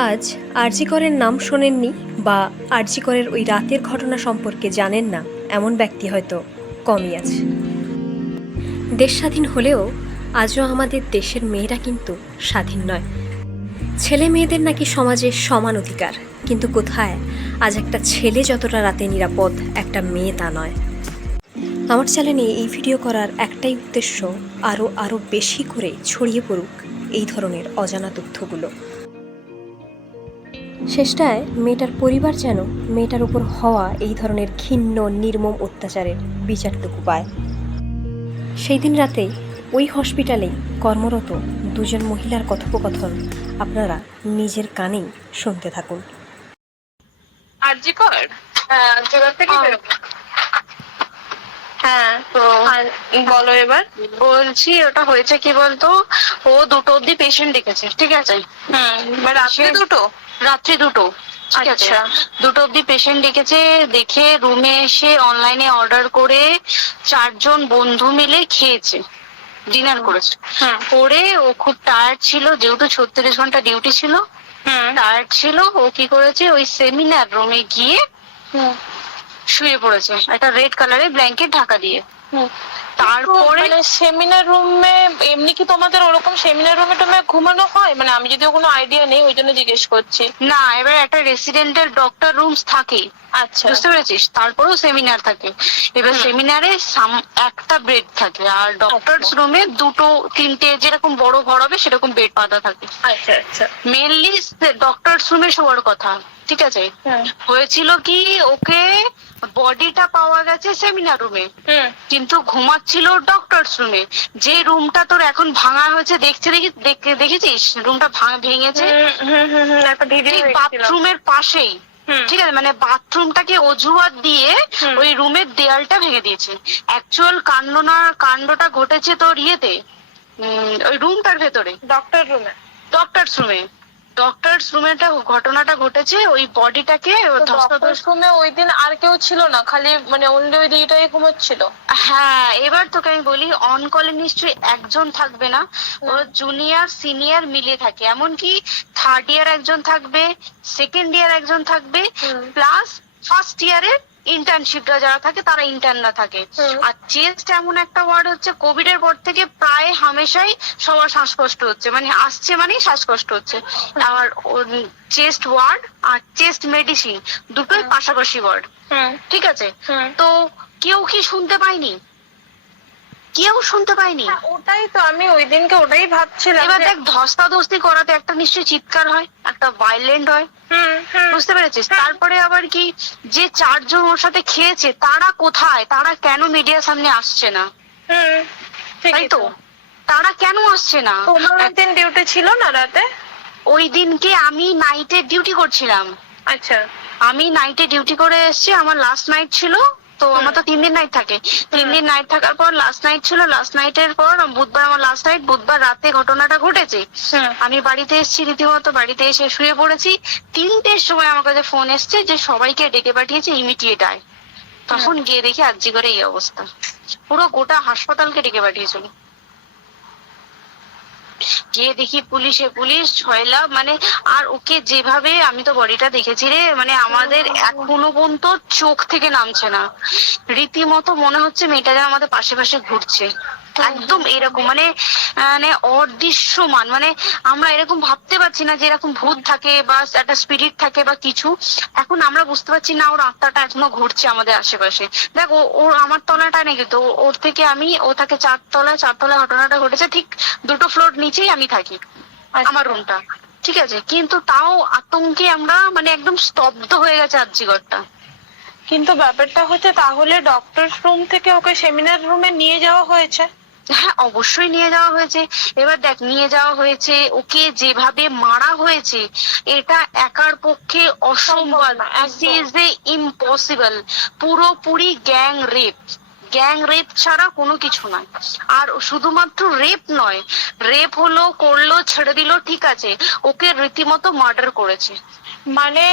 আজ আরজি করের নাম শোনেননি বা আরজি করের ওই রাতের ঘটনা সম্পর্কে জানেন না এমন ব্যক্তি হয়তো কমই আছে। দেশ স্বাধীন হলেও আজও আমাদের দেশের মেয়েরা কিন্তু স্বাধীন নয়। ছেলে মেয়েদের নাকি সমাজে সমান অধিকার, কিন্তু কোথায় আজ একটা ছেলে যতটা রাতে নিরাপদ, একটা মেয়ে তা নয়। আমার চ্যানেলে এই ভিডিও করার একটাই উদ্দেশ্য, আরও বেশি করে ছড়িয়ে পড়ুক এই ধরনের অজানা তথ্যগুলো। শেষটায় মেয়েটার পরিবার যেন মেয়েটার উপর হওয়া এই ধরনের ঘৃণ্য নির্মম অত্যাচারের বিচারটুকু পায়। সেই দিন রাতেই ওই হসপিটালেই কর্মরত দুজন মহিলার কথোপকথন আপনারা নিজের কানেই শুনতে থাকুন। আরজি কর। হ্যাঁ, জোগাড় থেকে বেরোবো। হ্যাঁ, তো বলো এবার। বলছি ওটা হয়েছে কি বলতো, ও 2টো অব্দি পেশেন্ট ডেকেছে, ঠিক আছে? রাত্রি 2টো? রাত্রি 2টো, ঠিক আছে। 2টো অব্দি পেশেন্ট ডেকেছে, দেখে রুমে এসে অনলাইনে অর্ডার করে 4জন বন্ধু মিলে খেয়েছে, ডিনার করেছে। করে ও খুব টায়ার্ড ছিল, যেহেতু 36 ঘন্টা ডিউটি ছিল, টায়ার্ড ছিল। ও কি করেছে, ওই সেমিনার রুমে গিয়ে শুয়ে পড়েছে একটা রেড কালারের ব্ল্যাঙ্কেট ঢাকা দিয়ে। তারপরে সেমিনার রুমে এমনি কি তোমাদের ওরকম সেমিনার রুমে টুমে ঘুমানো হয়? মানে আমি যদিও কোনো আইডিয়া নেই, ওই জন্য জিজ্ঞেস করছি। না, এবার একটা রেসিডেন্টের ডক্টর রুমস থাকে, আচ্ছা, বুঝতে পেরেছিস? তারপরেও সেমিনার থাকে। এবার সেমিনারে একটা বেড থাকে, আর ডক্টরস রুমে 2টো 3টে যেরকম বড় ঘর হবে সেরকম বেড পাতা থাকে। আচ্ছা আচ্ছা। মেনলি ডক্টরস রুমে শোয়ার কথা, ঠিক আছে? হয়েছিল কি, ওকে বডিটা পাওয়া গেছে সেমিনার রুমে, কিন্তু ঘুমাচ্ছিল ডক্টরস রুমে। যে রুমটা তোর এখন ভাঙা হয়েছে, দেখেছিস রুমটা ভেঙেছে বাথরুমের পাশেই, ঠিক আছে? মানে বাথরুমটাকে অজুহাত দিয়ে ওই রুমের দেয়ালটা ভেঙে দিয়েছে। অ্যাকচুয়াল কাণ্ডটা ঘটেছে তোর ইয়েতে, ওই রুমটার ভেতরে, ডক্টরস রুমে ঘটনাটা ঘটেছে। ওই বডিটাকে রুমে ওই দিন আর কেউ ছিল না, খালি মানে অনলি ওই দিকটাই ঘুমোচ্ছিল। হ্যাঁ, এবার তোকে আমি বলি, অন কলে নিশ্চয়ই একজন থাকবে না, ও জুনিয়র সিনিয়র মিলে থাকে। এমনকি থার্ড ইয়ার একজন থাকবে, সেকেন্ড ইয়ার একজন থাকবে, প্লাস ফার্স্ট ইয়ারের ইন্টার্নশিপরা যারা থাকে তারা ইন্টার্নরা থাকে। আর চেস্ট এমন একটা ওয়ার্ড হচ্ছে, কোভিড এর পর থেকে প্রায় হামেশাই সবার শ্বাসকষ্ট হচ্ছে, মানে আসছে মানেই শ্বাসকষ্ট হচ্ছে। আর চেস্ট ওয়ার্ড আর চেস্ট মেডিসিন দুটোই পাশাপাশি ওয়ার্ড, ঠিক আছে? তো কেউ কি শুনতে পায়নি? কেউ শুনতে পায়নি। ওটাই তো আমি ওই দিনকে ওটাই ভাবছিলাম। এবার দেখ, ধস্তাধস্তি করাতে একটা নিশ্চয়ই চিৎকার হয়, একটা ভাইলেন্ট হয়, বুঝতে পেরেছিস? তারপরে আবার কি, যে 4জন ওর সাথে খেয়েছে তারা কোথায়, তারা কেন মিডিয়ার সামনে আসছে না? তাই তো, তারা কেন আসছে না? তোমার ওই দিন ডিউটি ছিল না রাতে? ওই দিনকে আমি নাইটে ডিউটি করছিলাম। আচ্ছা, আমি নাইটে ডিউটি করে এসেছি, আমার লাস্ট নাইট ছিল। তো আমার তো 3 দিন নাইট থাকে, 3 দিন নাইট থাকার পর লাস্ট নাইট ছিল। লাস্ট নাইটের পর বুধবার আমার লাস্ট নাইট, বুধবার রাতে ঘটনাটা ঘটেছে। আমি বাড়িতে এসেছি, রীতিমতো বাড়িতে এসে শুয়ে পড়েছি। 3টের সময় আমার কাছে ফোন এসছে যে সবাইকে ডেকে পাঠিয়েছে, ইমিডিয়েট আয়। তখন গিয়ে দেখি আরজি করে এই অবস্থা, পুরো গোটা হাসপাতালকে ডেকে পাঠিয়েছিল। গিয়ে দেখি পুলিশ ছয়লা, মানে আর ওকে যেভাবে, আমি তো বডিটা দেখেছি রে, মানে আমাদের এখনো পর্যন্ত চোখ থেকে নামছে না। রীতিমতো মনে হচ্ছে মেয়েটা যেন আমাদের পাশে পাশে ঘুরছে, একদম এরকম, মানে মানে অদৃশ্যমান। মানে আমরা এরকম ভাবতে পারছি না যে এরকম ভূত থাকে বা একটা স্পিরিট থাকে বা কিছু। এখন আমরা বুঝতে পারছি না, ওর আত্মাটা এখনো ঘুরছে আমাদের আশেপাশে। দেখ, ওর আমার তলাটা নেই, কিন্তু ওর থেকে ও থাকে 4তলায়। 4তলায় ঘটনাটা ঘটেছে, ঠিক 2টো ফ্লোর নিচেই আমি থাকি, আমার রুমটা, ঠিক আছে? কিন্তু তাও আতঙ্কে আমরা মানে একদম স্তব্ধ হয়ে গেছে আরজি ঘরটা। কিন্তু ব্যাপারটা হচ্ছে, তাহলে ডক্টর রুম থেকে ওকে সেমিনার রুমে নিয়ে যাওয়া হয়েছে? হ্যাঁ, অবশ্যই নিয়ে যাওয়া হয়েছে। এবার দেখ, নিয়ে যাওয়া হয়েছে, ওকে যেভাবে মারা হয়েছে এটা একার পক্ষে অসম্ভব, ইম্পসিবল। পুরোপুরি গ্যাং রেপ ছাড়া কোনো কিছু নয়। আর শুধুমাত্র রেপ নয়, রেপ করলো ছেড়ে দিল, ঠিক আছে, ওকে রীতিমতো মার্ডার করেছে। মানে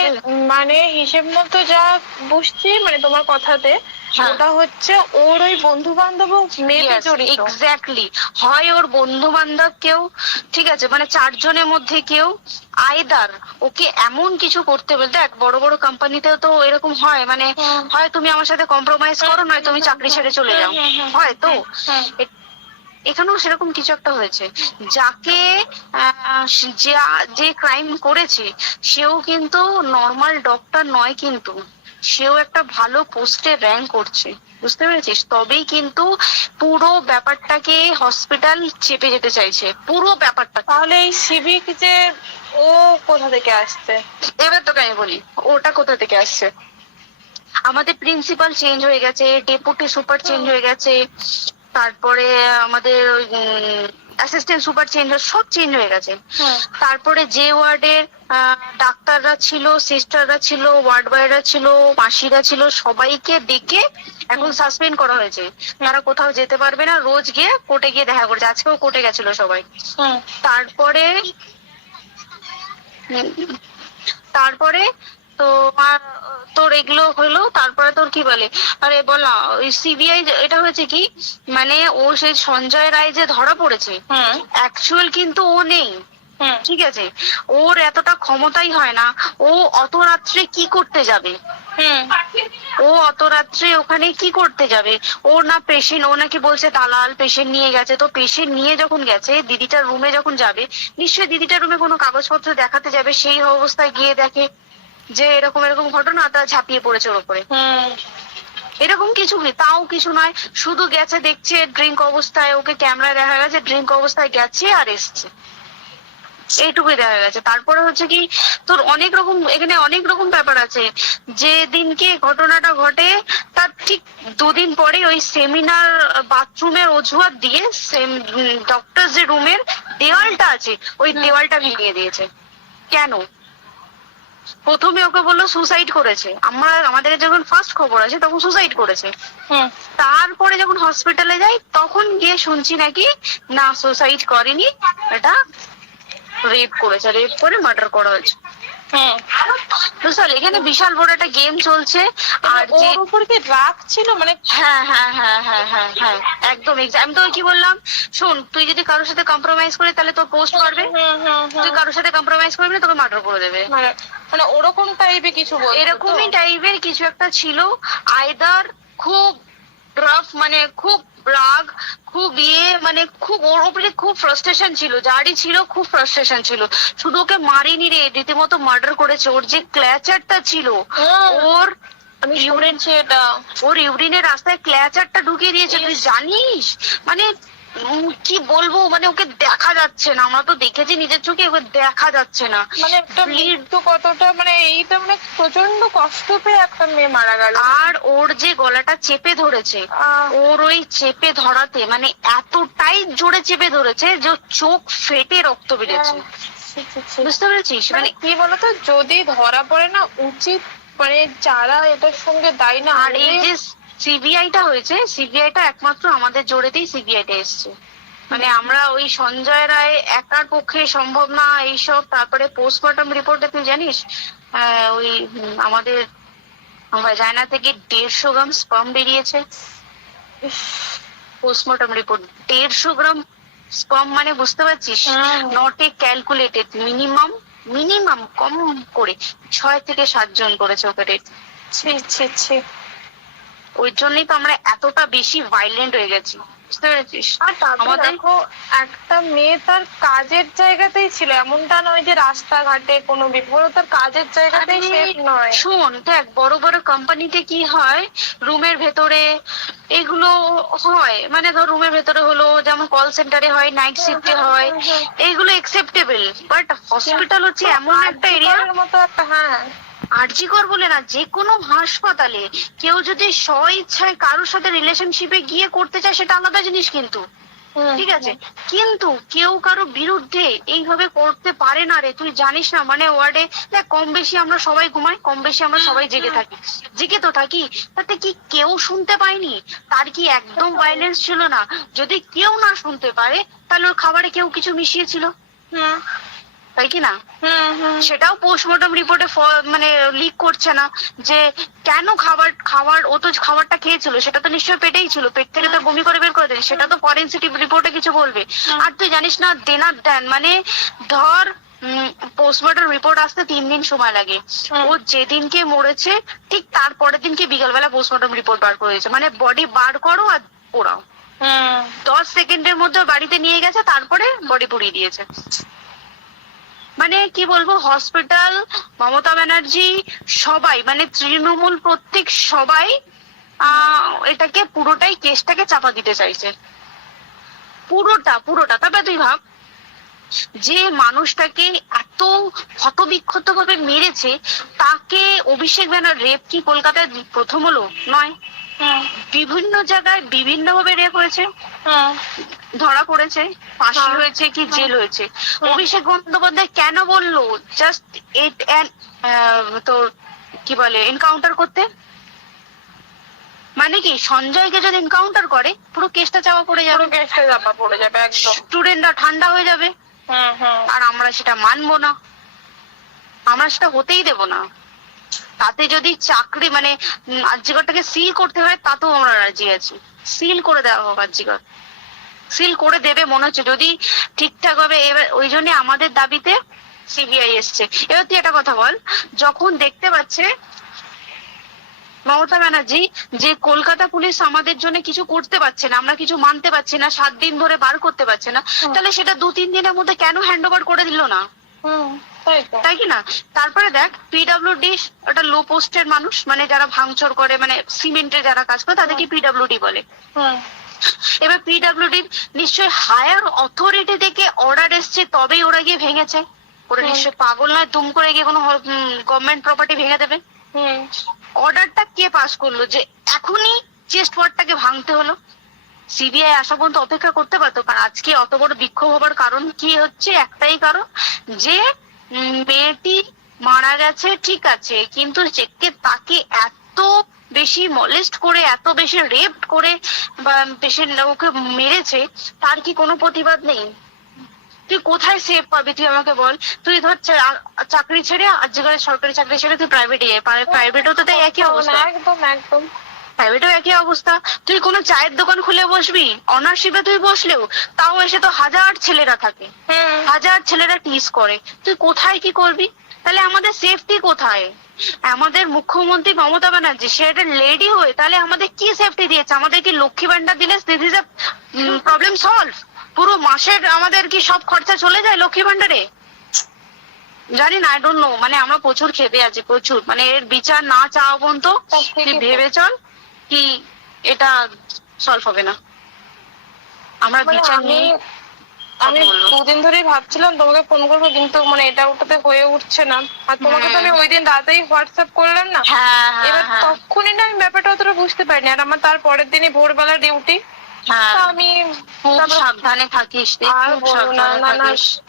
মানে হিসেব মতো যা বুঝছি মানে তোমার কথাতে, হ্যাঁ। ওটা হচ্ছে ওর ওই বন্ধু বান্ধব মেয়েতে জড়িত। এক্স্যাক্টলি, হয় ওর বন্ধু বান্ধব কেউ, ঠিক আছে, মানে 4 জনের মধ্যে কেউ, আইদার ওকে এমন কিছু করতে বলতে, এক বড় বড় কোম্পানিতেও তো এরকম হয়, মানে হয় তুমি আমার সাথে কম্প্রোমাইজ করো, নয় তুমি চাকরি ছেড়ে চলে যাও, হয় তো। এখানেও সেরকম কিছু একটা হয়েছে। যাকে যে ক্রাইম করেছে সেও কিন্তু নর্মাল ডক্টর নয়, কিন্তু সেও একটা ভালো পোস্টে র্যাঙ্ক করছে, বুঝতে পেরেছিস? তবেই কিন্তু পুরো ব্যাপারটাকে হসপিটাল চেপে যেতে চাইছে, পুরো ব্যাপারটা। তাহলে এই সিভিক যে ও কোথা থেকে আসছে? এবার তোকে আমি বলি ওটা কোথা থেকে আসছে। আমাদের প্রিন্সিপাল চেঞ্জ হয়ে গেছে, ডেপুটি সুপার চেঞ্জ হয়ে গেছে, তারপরে আমাদের অ্যাসিস্ট্যান্ট সুপার চেঞ্জ, সব চেঞ্জ হয়ে গেছে। তারপরে যে ওয়ার্ডের ডাক্তাররা ছিল, সিস্টাররা ছিল, ওয়ার্ড বয়রা ছিল, মাসিরা ছিল, সবাইকে ডেকে এখন সাসপেন্ড করা হয়েছে। তারা কোথাও যেতে পারবে না, রোজ গিয়ে কোর্টে গিয়ে দেখা করছে। আজকেও কোর্টে গেছিল সবাই। তারপরে তারপরে তো তোর এগুলো হলো, তারপরে তোর কি বলে, আরে বল না, ওই সিবিআই এটা হয়েছে কি, মানে ও সেই সঞ্জয় রায় যে ধরা পড়েছে, অ্যাকচুয়াল কিন্তু ও নেই, ঠিক আছে? ওর এতটা ক্ষমতাই হয় না। ও অত রাত্রে কি করতে যাবে? ও অত রাত্রে ওখানে কি করতে যাবে? ওর না পেশেন্ট, ও নাকি বলছে দালাল পেশেন্ট নিয়ে গেছে। তো পেশেন্ট নিয়ে যখন গেছে, দিদিটার রুমে যখন যাবে, নিশ্চয়ই দিদিটার রুমে কোনো কাগজপত্র দেখাতে যাবে। সেই অবস্থায় গিয়ে দেখে যে এরকম এরকম ঘটনা, তা ঝাঁপিয়ে পড়েছে ওর উপরে। এরকম কিছু কি, তাও কিছু নয়, শুধু গেছে, দেখছে ড্রিঙ্ক অবস্থায়, ওকে ক্যামেরায় দেখা গেছে ড্রিঙ্ক অবস্থায় গেছে আর এসছে, এইটুকুই দেখা গেছে। তারপরে হচ্ছে কি, তোর অনেক রকম, এখানে অনেক রকম ব্যাপার আছে। যে দিনকে ঘটনাটা ঘটে তার ঠিক 2 দিন পরে ওই সেমিনার বাথরুমের অজুহাত দিয়ে ডক্টর যে রুমের দেওয়ালটা আছে, ওই দেওয়ালটা ভেঙে দিয়েছে। কেন? প্রথমে ওকে বললো সুসাইড করেছে, আমাদের যখন ফার্স্ট খবর আছে তখন সুসাইড করেছে। তারপরে যখন হসপিটালে যাই তখন গিয়ে শুনছি নাকি না, সুসাইড করেনি, এটা রেপ করেছে, রেপ করে মার্ডার করা হয়েছে। এখানে বিশাল বড় একটা গেম চলছে। আর যে ওর উপর কি রাগ ছিল, মানে হ্যাঁ হ্যাঁ হ্যাঁ হ্যাঁ হ্যাঁ হ্যাঁ একদম। আমি তো কি বললাম, শোন, তুই যদি কারোর সাথে কম্প্রোমাইজ করিস তাহলে তোর পোস্ট পারবে, তুই কারোর সাথে কম্প্রোমাইজ করবি না তোকে মার্ডার করে দেবে, মানে ওরকম টাইপের কিছু বলতো। এরকমই টাইপের কিছু একটা ছিল। আইদার খুব রাফ, মানে খুব রাগ, খুব মানে খুব ওর উপরে খুব ফ্রাস্ট্রেশন ছিল, যারই ছিল খুব ফ্রাস্ট্রেশন ছিল। শুধু ওকে মারিনি রে, রীতিমতো মার্ডার করেছে। ওর যে ক্ল্যাচারটা ছিল, ওর ইউরিন, সেটা ওর ইউরিনের রাস্তায় ক্ল্যাচারটা ঢুকিয়ে দিয়েছে, তুই জানিস? মানে কি বলবো, মানে ওকে দেখা যাচ্ছে না, আমরা তো দেখেছি নিজের চোখে, ওকে দেখা যাচ্ছে না। মানে একটা মৃত্যু কতটা, মানে এইটা মানে প্রচন্ড কষ্ট পেয়ে একটা মেয়ে মারা গেল। আর ওর যে গলাটা চেপে ধরেছে, ওর ওই চেপে ধরাতে মানে এতটাই জোরে চেপে ধরেছে যে চোখ ফেটে রক্ত বেরিয়েছে, বুঝতে পেরেছিস? মানে কি বলতো, যদি ধরা পড়ে না, উচিত মানে যারা এটার সঙ্গে দায়ী না। আর এই যে সিবিআইটা হয়েছে, সিবিআইটা একমাত্র আমাদের জোরেতেই সিবিআইটা এসছে। মানে আমরা ওই সঞ্জয় রায় একার পক্ষে সম্ভব না এইসব। তারপরে পোস্টমর্টম রিপোর্টে তুই জানিস, ওই আমাদের ভাজাইনা থেকে 150 গ্রাম স্পার্ম বেরিয়েছে। পোস্টমর্টম রিপোর্ট 150 গ্রাম স্পার্ম, মানে বুঝতে পারছিস? Not a calculated, minimum minimum কম করে 6 থেকে 7 জন করেছে অপারেট। ওই জন্যই তো আমরা এতটা বেশি ভাইলেন্ট হয়ে গেছি, বুঝতে পেরেছিস? আর আমাদের দেখো, একটা মেয়ে তার কাজের জায়গাতেই ছিল, এমনটা নয় যে রাস্তাঘাটে কোনো বিপদ, তার কাজের জায়গাতেই সেফ নয়। শোন, দেখ বড় বড় কোম্পানিতে কি হয়, রুমের ভেতরে এগুলো হয়, মানে ধর রুমের ভেতরে হলো, যেমন কল সেন্টারে হয়, নাইট শিফটে হয়, এইগুলো একসেপ্টেবল। বাট হসপিটাল হচ্ছে এমন একটা এরিয়ার মতো একটা, হ্যাঁ, আরজিকর বলে না, যে কোনো হাসপাতালে কেউ যদি স্ব ইচ্ছায় কারোর সাথে রিলেশনশিপে গিয়ে করতে চায় সেটা আলাদা জিনিস, কিন্তু ঠিক আছে, কিন্তু কেউ কারো বিরুদ্ধে এইভাবে করতে পারে না রে, তুই জানিস না? মানে ওয়ার্ডে দেখ, কম বেশি আমরা সবাই ঘুমাই, কম বেশি আমরা সবাই জেগে থাকি, জেগে তো থাকি, তাতে কি কেউ শুনতে পায়নি? তার কি একদম ভাইলেন্স ছিল না? যদি কেউ না শুনতে পারে তাহলে ওর খাবারে কেউ কিছু মিশিয়েছিল, তাই কি না? হুম হুম সেটাও পোস্টমর্টম রিপোর্টে মানে লিক করছে না যে কেন খাবার ও তো খাবারটা খেয়েছিল, সেটা তো নিশ্চয়ই পেটেই ছিল, পেট থেকে তো বমি করে বের করে দেয়, সেটা তো ফরেনসিক রিপোর্টে কিছু বলবে। আর তুই জানিস না দেনার দেন মানে ধর পোস্টমর্টম রিপোর্ট আসতে 3 দিন সময় লাগে, ও যেদিনকে মরেছে ঠিক তারপরের দিনকে বিকালবেলা পোস্টমর্টম রিপোর্ট বার করে দিয়েছে, মানে বডি বার করো আর পোড়াও। 10 সেকেন্ডের মধ্যে বাড়িতে নিয়ে গেছে, তারপরে বডি পুড়িয়ে দিয়েছে। মানে কি বলবো, হসপিটাল, মমতা ব্যানার্জি, সবাই মানে তৃণমূল প্রত্যেক সবাই এটাকে পুরোটাই কেসটাকে চাপা দিতে চাইছে, পুরোটা। তবে তুই ভাব যে মানুষটাকে এত ক্ষতবিক্ষত ভাবে মেরেছে, তাকে অভিষেক ব্যানার রেপ কি কলকাতায় প্রথম হলো? নয়, বিভিন্ন জায়গায় বিভিন্ন ভাবে রেপ হয়েছে, ধরা পড়েছে, ফাঁসি হয়েছে কি জেল হয়েছে। অভিষেক বন্দ্যোপাধ্যায় কেন বললো জাস্ট তোর কি বলে এনকাউন্টার করতে? মানে কি সঞ্জয়কে যদি এনকাউন্টার করে পুরো কেসটা চাপা পড়ে যাবে, একদম স্টুডেন্টরা ঠান্ডা হয়ে যাবে। আর আমরা সেটা মানবো না, আমরা সেটা হতেই দেব না। তাতে যদি চাকরি মানে আরজিকরটাকে সিল করতে হয় তাতেও আমরা রাজি আছি, সিল করে দেওয়া হোক, আরজিকর সিল করে দেবে মনে হচ্ছে যদি ঠিকঠাক ভাবে। এবার ওই জন্য আমাদের দাবিতে সিবিআই এসছে। এবার তুই একটা কথা বল, যখন দেখতে পাচ্ছে মমতা ব্যানার্জি যে কলকাতা পুলিশ আমাদের জন্য কিছু করতে পারছে না, আমরা কিছু মানতে পারছি না, 7 দিন ধরে বার করতে পারছে না, তাহলে সেটা 2-3 দিনের মধ্যে কেন হ্যান্ড ওভার করে দিল না? তাই কি না? তারপরে দেখ পিডব্লিউডি ওটা লো পোস্টের মানুষ, মানে যারা ভাঙচুর করে, মানে সিমেন্টের যারা কাজ করে তাদেরকে পিডব্লিউডি বলে। এবার পিডব্লিউডি নিশ্চয়ই হায়ার অথরিটি থেকে অর্ডার এসছে তবেই ওরা গিয়ে ভেঙেছে, ওরা নিশ্চয়ই পাগল নয় দুম করে গিয়ে কোনো গভর্নমেন্ট প্রপার্টি ভেঙে দেবে। অর্ডারটা কে পাস করলো যে এখনই চেস্ট ওয়ার্ডটাকে ভাঙতে হলো? সিবিআই আসা পর্যন্ত অপেক্ষা করতে পারতো। কারণ আজকে অত বড় বিক্ষোভ হবার কারণ কি হচ্ছে? একটাই কারণ যে মেয়েটি মারা গেছে, ঠিক আছে, কিন্তু তাকে এত বেশি মলেস্ট করে, এত বেশি রেপ করে বা পেশেন্ট ওকে মেরেছে, তার কি কোনো প্রতিবাদ নেই? তুই কোথায় সেফ পাবি তুই আমাকে বল? তুই ধর চাকরি ছেড়ে আজকের সরকারি চাকরি ছেড়ে তুই প্রাইভেটে যাই, প্রাইভেটও তো তাই একই অবস্থা, একদম প্রাইভেটেও একই অবস্থা। তুই কোনো চায়ের দোকান খুলে বসবি, অনারশিপে তুই বসলেও তাও এসে তো 1000 ছেলেরা থাকে, 1000 ছেলেরা টিস করে, তুই কোথায় কি করবি? তাহলে আমাদের সেফটি কোথায়? আমাদের মুখ্যমন্ত্রী মমতা ব্যানার্জি সে একটা লেডি হয়ে তাহলে আমাদের কি সেফটি দিয়েছে? আমাদের কি লক্ষ্মী ভান্ডার দিলে this is a problem solve? পুরো মাসের আমাদের কি সব খরচা চলে যায় লক্ষ্মী ভান্ডারে? জানি না, আই ডোন্ট নো। মানে আমরা প্রচুর খেপে আছি, প্রচুর। মানে এর বিচার না চাওয়া পর্যন্ত তুই ভেবে চল কি এটা সলভ হবে না। আমরা বিচার নিয়ে আমি 2 দিন ধরেই ভাবছিলাম তোমাকে ফোন করবো, কিন্তু মানে এটা ওটাতে হয়ে উঠছে না। আর তোমাকে তো আমি ওই দিন রাতেই হোয়াটসঅ্যাপ করলাম না, এবার তখনই না আমি ব্যাপারটা অতটা বুঝতে পারিনি। আর আমার তার পরের দিনই ভোরবেলা ডিউটি, আমি সাবধানে থাকিস।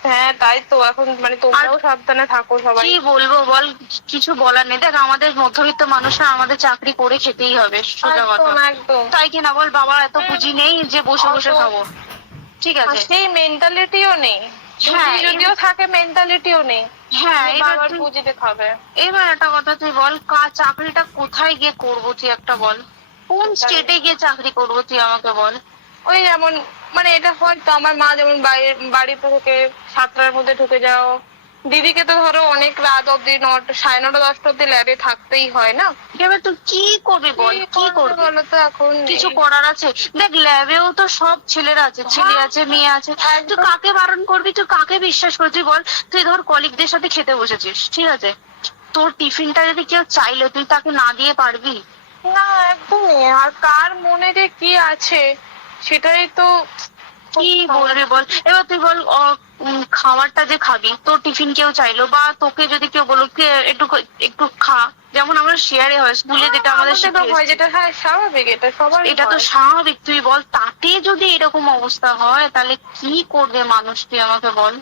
হ্যাঁ তাই তো, এখন মানে তোমরাও সাবধানে থাকো সবাই। কি বলবো বল, কিছু বলার নেই। দেখ আমাদের মধ্যবিত্ত মানুষরা আমাদের চাকরি করে খেতেই হবে, সোজা কথা, একদম তাই কি না বল? বাবা এত পুঁজি নেই যে বসে বসে খাবো, ঠিক আছে? সেই মেন্টালিটিও নেই, যদিও থাকে মেন্টালিটিও নেই। হ্যাঁ, এবার পুঁজিতে খাবে। এবার একটা কথা তুই বল, চাকরিটা কোথায় গিয়ে করবো তুই একটা বল? কোন স্টেটে গিয়ে চাকরি করবো তুই আমাকে বল? ওই যেমন মানে এটা হয়তো আমার মা যেমন বাড়ি থেকে 7টার মধ্যে ঢুকে যাও, দিদিকে তো ধরো অনেক রাত অব্দি 9টা 9:30 10টা অব্দি ল্যাবে থাকতেই হয় না। এবার তুই কি করবি বল? কি করবি বলো তো? এখন কিছু করার আছে? দেখ ল্যাবেও তো সব ছেলেরা আছে, ছেলে আছে, মেয়ে আছে, তুই কাকে বারণ করবি? তুই কাকে বিশ্বাস করবি? তুই বল, তুই ধর কলিগদের সাথে খেতে বসেছিস, ঠিক আছে, তোর টিফিনটা যদি কেউ চাইলো তুই তাকে না দিয়ে পারবি? না, একদমই। আর কার মনে যে কি আছে সেটাই তো কি বলবি বল? এবার তুই বল, খাবারটা যে খাবি, তোর টিফিন কেউ চাইলো বা তোকে যদি কেউ বলো একটু খা, যেমন আমরা শেয়ারে হয় স্কুলে, যেটা আমাদের হয়, যেটা হ্যাঁ স্বাভাবিক, এটা সবার, এটা তো স্বাভাবিক। তুই বল তাতে যদি এরকম অবস্থা হয় তাহলে কি করবে মানুষ, তুই আমাকে বল?